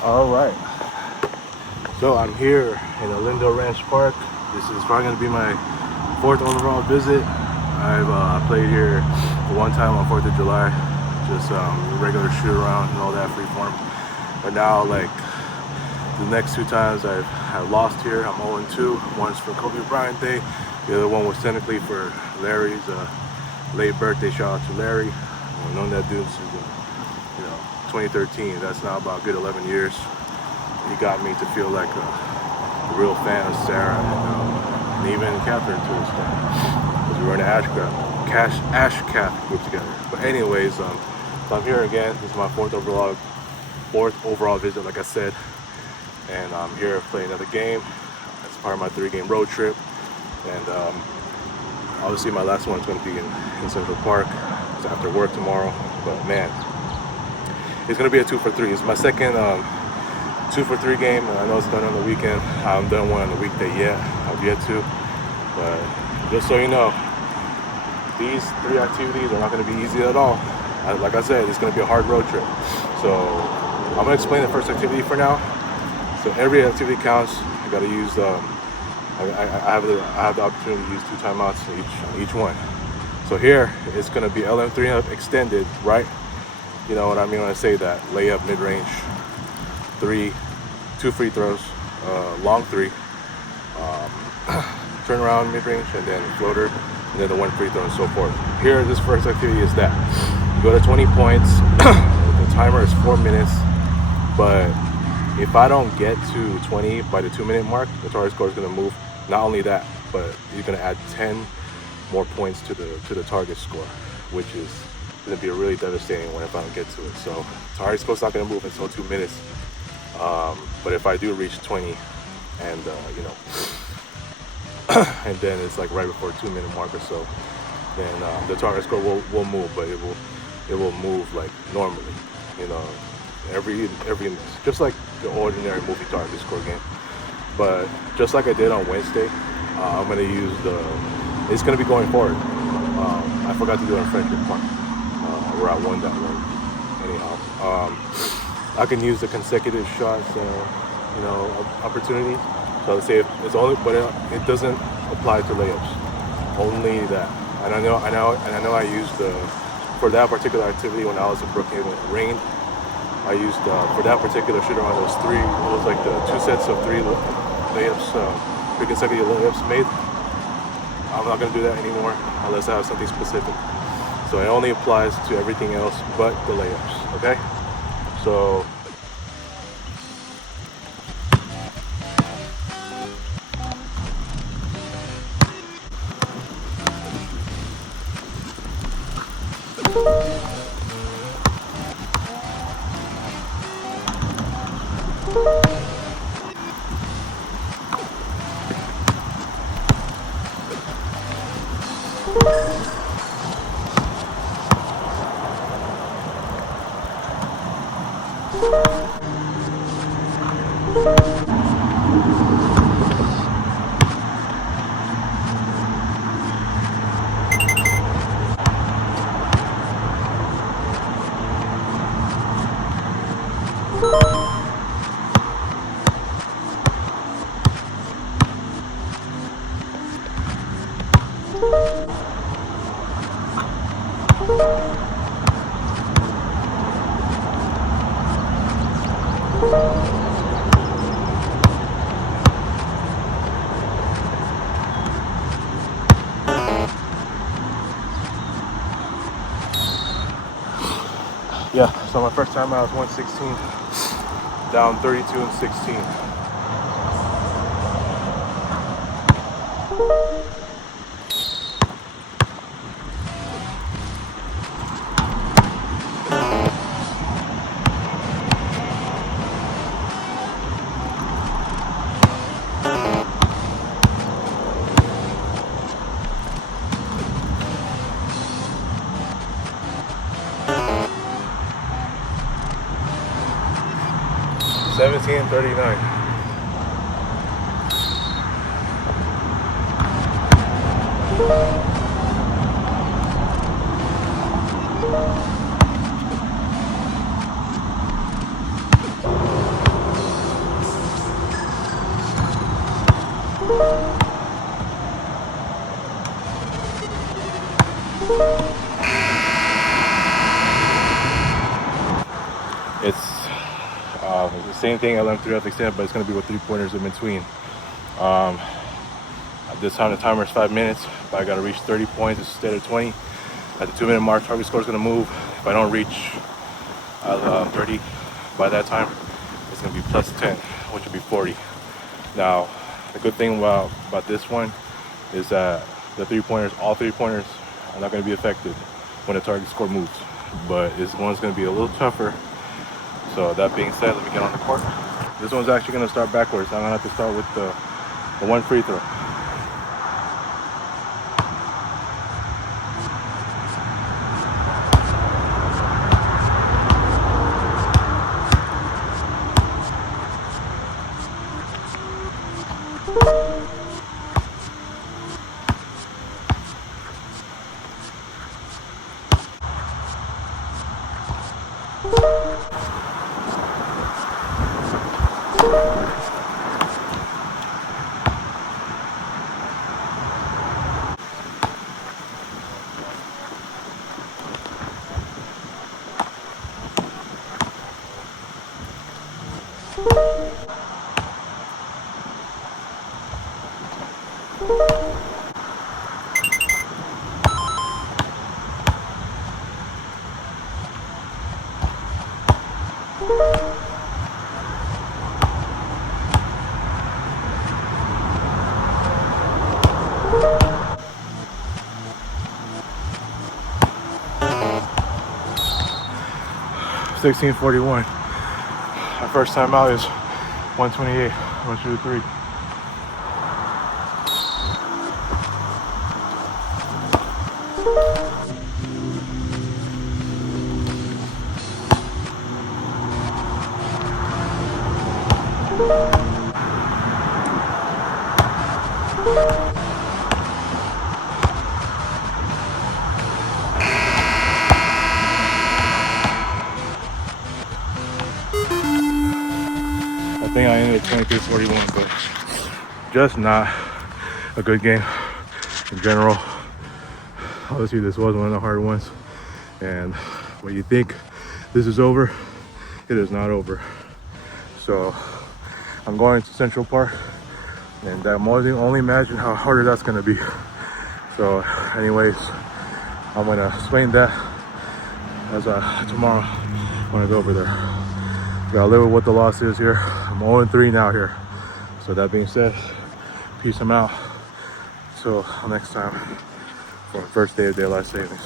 All right, so I'm here in Olinda Ranch Park. This is probably going to be my 4th overall visit. I've played here one time on 4th of July, just regular shoot around and all that free form. But now, like the next 2 times I've lost here, I'm 0-2. One's for Kobe Bryant Day. The other one was technically for Larry's late birthday. Shout out to Larry. I've known that dude since 2013. That's now about a good 11 years. He got me to feel like a real fan of Sarah and even Catherine to this day, because we were in an Ashcraft group together. But anyways, so I'm here again. This is my 4th overall visit, like I said, and I'm here to play another game. It's part of my 3-game road trip, and obviously my last one's going to be in Central Park. It's after work tomorrow, but man, it's going to be a 2 for 3. It's my second 2 for 3 game. I know it's done on the weekend. I haven't done one on the weekday yet. I've yet to. But just so you know, these 3 activities are not going to be easy at all. Like I said, it's going to be a hard road trip. So I'm going to explain the first activity for now. So every activity counts. I got to use, I have the opportunity to use 2 timeouts on each one. So here, it's going to be LM3 extended, right? You know what I mean when I say that. Layup, mid-range, 2 free throws, long 3, turnaround, mid-range, and then floater, and then the 1 free throw and so forth. Here, this first activity is that. You go to 20 points, the timer is 4 minutes, but if I don't get to 20 by the 2-minute mark, the target score is going to move. Not only that, but you're going to add 10 more points to the target score, which is going to be a really devastating one if I don't get to it. So target score's not going to move until 2 minutes. But if I do reach 20, and and then it's like right before 2-minute mark or so, then the target score will move, but it will move like normally, every just like the ordinary movie target score game. But just like I did on Wednesday, I'm gonna use it's gonna be going forward. I forgot to do it on Friendship Park. Where I won that one. Anyhow, I can use the consecutive shots, opportunity. So let's say it's only, but it doesn't apply to layups. Only that. And I know I used for that particular activity when I was in Brookhaven, it rained. I used for that particular shootaround, it was like the 2 sets of 3 layups, 3 consecutive layups made. I'm not gonna do that anymore unless I have something specific. So it only applies to everything else but the layups, okay? So yeah, so my first time out was 116, down 32-16. 17:39. It's the same thing I learned through extent, but it's going to be with 3-pointers in between. This time the timer is 5 minutes, but I got to reach 30 points instead of 20. At the 2-minute mark, target score is going to move. If I don't reach 30 by that time, it's going to be plus 10, which would be 40. Now, the good thing about this one is that the 3-pointers, all 3-pointers, are not going to be affected when the target score moves. But this one's going to be a little tougher. So that being said, let me get on the court. This one's actually going to start backwards. I'm going to have to start with the one free throw. $16.41. My first time out is 128. I'm gonna shoot a 3. I think I ended at 23:41, but just not a good game in general. Obviously, this was one of the hard ones, and when you think this is over, it is not over. So I'm going to Central Park, and I'm only imagine how harder that's going to be. So anyways, I'm going to explain that as tomorrow when I go over there. Gotta live with what the loss is here. I'm 0-3 now here. So that being said, peace, I'm out. So next time for first day of daylight savings.